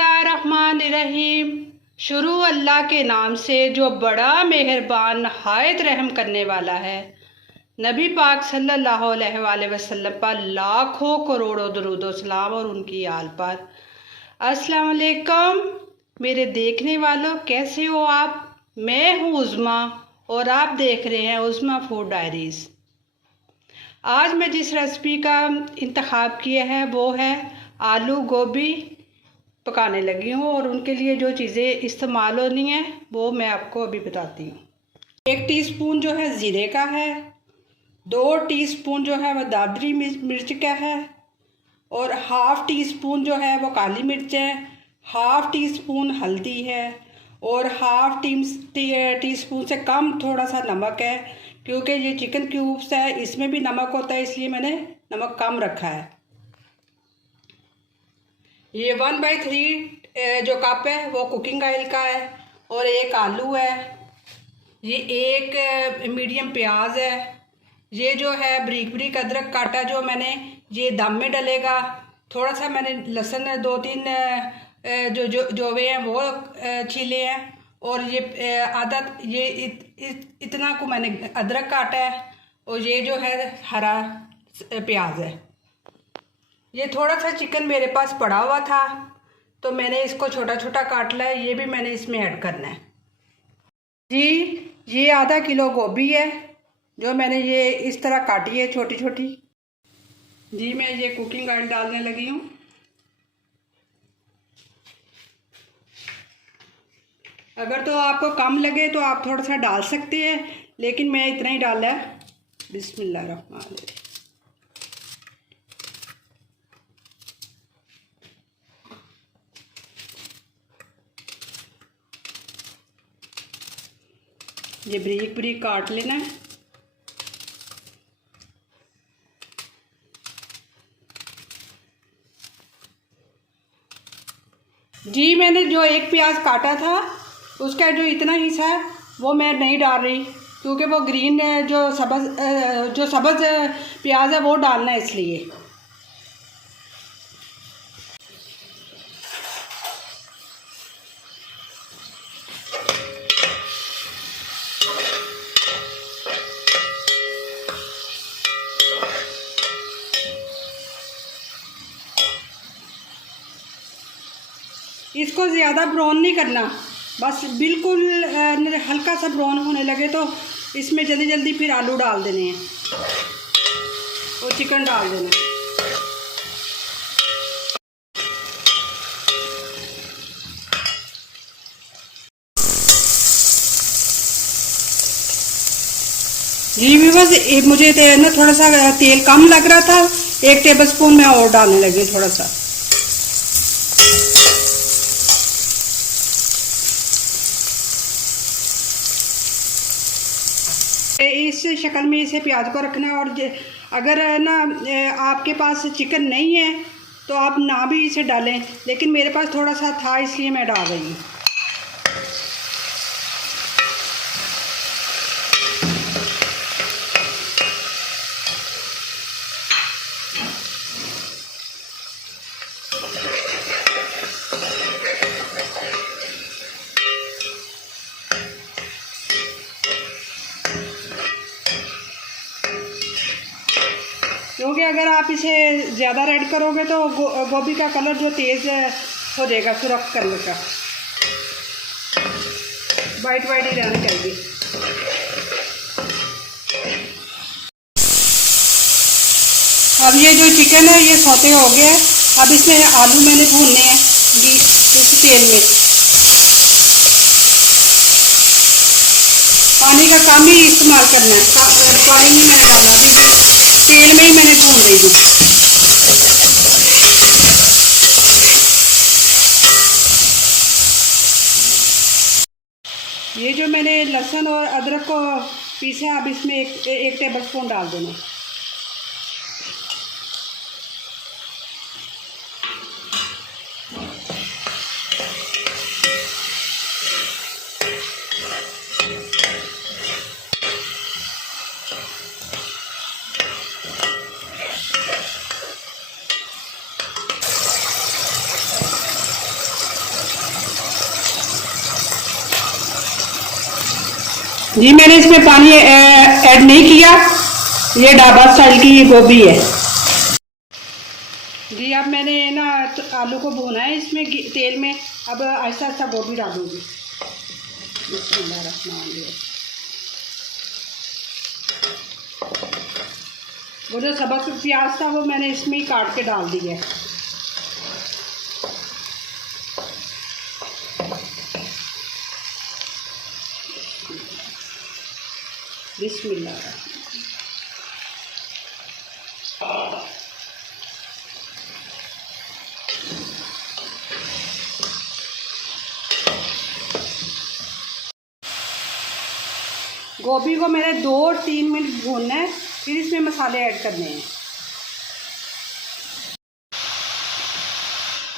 बिस्मिल्लाहिर्रहमानिर्रहीम। शुरू अल्लाह के नाम से जो बड़ा मेहरबान नहायत रहम करने वाला है। नबी पाक सल्लल्लाहु अलैहि वसल्लम पर लाखों करोड़ों दरूद व सलाम और उनकी आल पर। अस्सलाम वालेकुम मेरे देखने वालों, कैसे हो आप? मैं हूँ उज़्मा और आप देख रहे हैं उज़्मा फूड डायरीज़। आज मैं जिस रेसिपी का इंतखाब किया है वो है आलू गोभी पकाने लगी हूँ, और उनके लिए जो चीज़ें इस्तेमाल होनी है वो मैं आपको अभी बताती हूँ। 1 टीस्पून जो है ज़ीरे का है, 2 टीस्पून जो है वह दादरी मिर्च का है, और हाफ़ टी स्पून जो है वो काली मिर्च है, हाफ़ टी स्पून हल्दी है, और हाफ़ टी स्पून से कम थोड़ा सा नमक है, क्योंकि ये चिकन क्यूब्स है, इसमें भी नमक होता है, इसलिए मैंने नमक कम रखा है। ये 1/3 जो कप है वो कुकिंग ऑयल का है, और 1 आलू है, ये 1 मीडियम प्याज है, ये जो है बारीक बारीक अदरक काटा जो मैंने ये दम में डलेगा। थोड़ा सा मैंने लहसुन 2-3 जोवे हैं वो छीले हैं, और ये आधा ये इतना को मैंने अदरक काटा है, और ये जो है हरा प्याज है। ये थोड़ा सा चिकन मेरे पास पड़ा हुआ था तो मैंने इसको छोटा छोटा काट लिया है, ये भी मैंने इसमें ऐड करना है। जी ये आधा किलो गोभी है जो मैंने ये इस तरह काटी है छोटी छोटी। जी मैं ये कुकिंग ऑयल डालने लगी हूँ। अगर तो आपको कम लगे तो आप थोड़ा सा डाल सकते हैं, लेकिन मैं इतना ही डाला है। बिस्मिल्लाहिर्रहमानिर्रहीम। ये बारीक बारीक काट लेना है। जी मैंने जो 1 प्याज काटा था उसका जो इतना हिस्सा है वो मैं नहीं डाल रही, क्योंकि वो ग्रीन जो सब्ज़ प्याज है वो डालना है, इसलिए। इसको ज़्यादा ब्राउन नहीं करना, बस बिल्कुल हल्का सा ब्राउन होने लगे तो इसमें जल्दी जल्दी फिर आलू डाल देने हैं और चिकन डाल देना। जी बस मुझे ना थोड़ा सा तेल कम लग रहा था, 1 टेबलस्पून मैं और डालने लगी थोड़ा सा। इस शक्ल में इसे प्याज को रखना है, और अगर ना आपके पास चिकन नहीं है तो आप ना भी इसे डालें, लेकिन मेरे पास थोड़ा सा था इसलिए मैं डाल रही हूँ। क्योंकि अगर आप इसे ज़्यादा रेड करोगे तो गोभी का कलर जो तेज़ हो जाएगा, सुरख कलर का, वाइट वाइट ही रहना चाहिए। अब ये जो चिकन है ये सौते हो गया है। अब इसमें आलू मैंने भूनने हैं इस तेल में। पानी का कम ही इस्तेमाल करना है, पानी नहीं मैंने डाला, तेल में ही मैंने भून रही हूँ। ये जो मैंने लहसुन और अदरक को पीसा, अब इसमें एक टेबलस्पून डाल देना। जी मैंने इसमें पानी ऐड नहीं किया, ये ढाबा स्टाइल की गोभी है। जी अब मैंने ना आलू को भूना है इसमें तेल में। अब ऐसा ऐसा गोभी डालूंगी। बिस्मिल्लाहिर्रहमानिर्रहीम। वो जो सबक प्याज था वो मैंने इसमें ही काट के डाल दिया है। बिस्मिल्लाह। गोभी को मैंने 2-3 मिनट भूनना है, फिर इसमें मसाले ऐड करने हैं।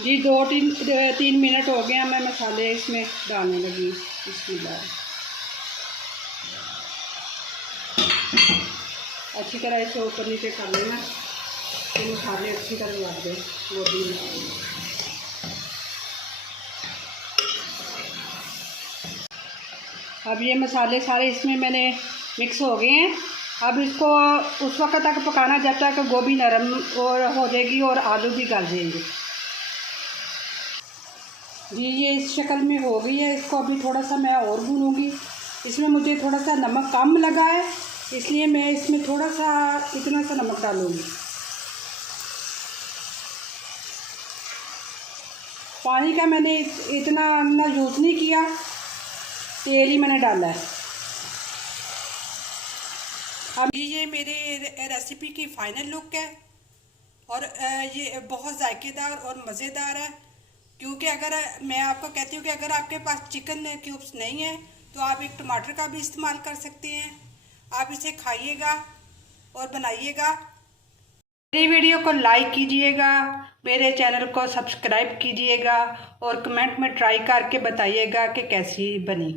जी 2-3 मिनट हो गए, मैं मसाले इसमें डालने लगी। बिस्मिल्लाह। अच्छी तरह इसे ऊपर नीचे कर लेना, तो मसाले अच्छी तरह लग गए गोभी में। अब ये मसाले सारे इसमें मैंने मिक्स हो गए हैं। अब इसको उस वक्त तक पकाना जब तक गोभी नरम और हो जाएगी और आलू भी गल जाएंगे। जी ये इस शक्ल में हो गई है। इसको अभी थोड़ा सा मैं और भूनूंगी। इसमें मुझे थोड़ा सा नमक कम लगा है, इसलिए मैं इसमें थोड़ा सा इतना सा नमक डालूंगी। पानी का मैंने इतना ना यूज़ नहीं किया, तेल ही मैंने डाला है। अब ये मेरे रेसिपी की फ़ाइनल लुक है और ये बहुत जायकेदार और मज़ेदार है। क्योंकि अगर मैं आपको कहती हूँ कि अगर आपके पास चिकन क्यूब्स नहीं है तो आप एक टमाटर का भी इस्तेमाल कर सकते हैं। आप इसे खाइएगा और बनाइएगा। मेरी वीडियो को लाइक कीजिएगा, मेरे चैनल को सब्सक्राइब कीजिएगा और कमेंट में ट्राई करके बताइएगा कि कैसी बनी।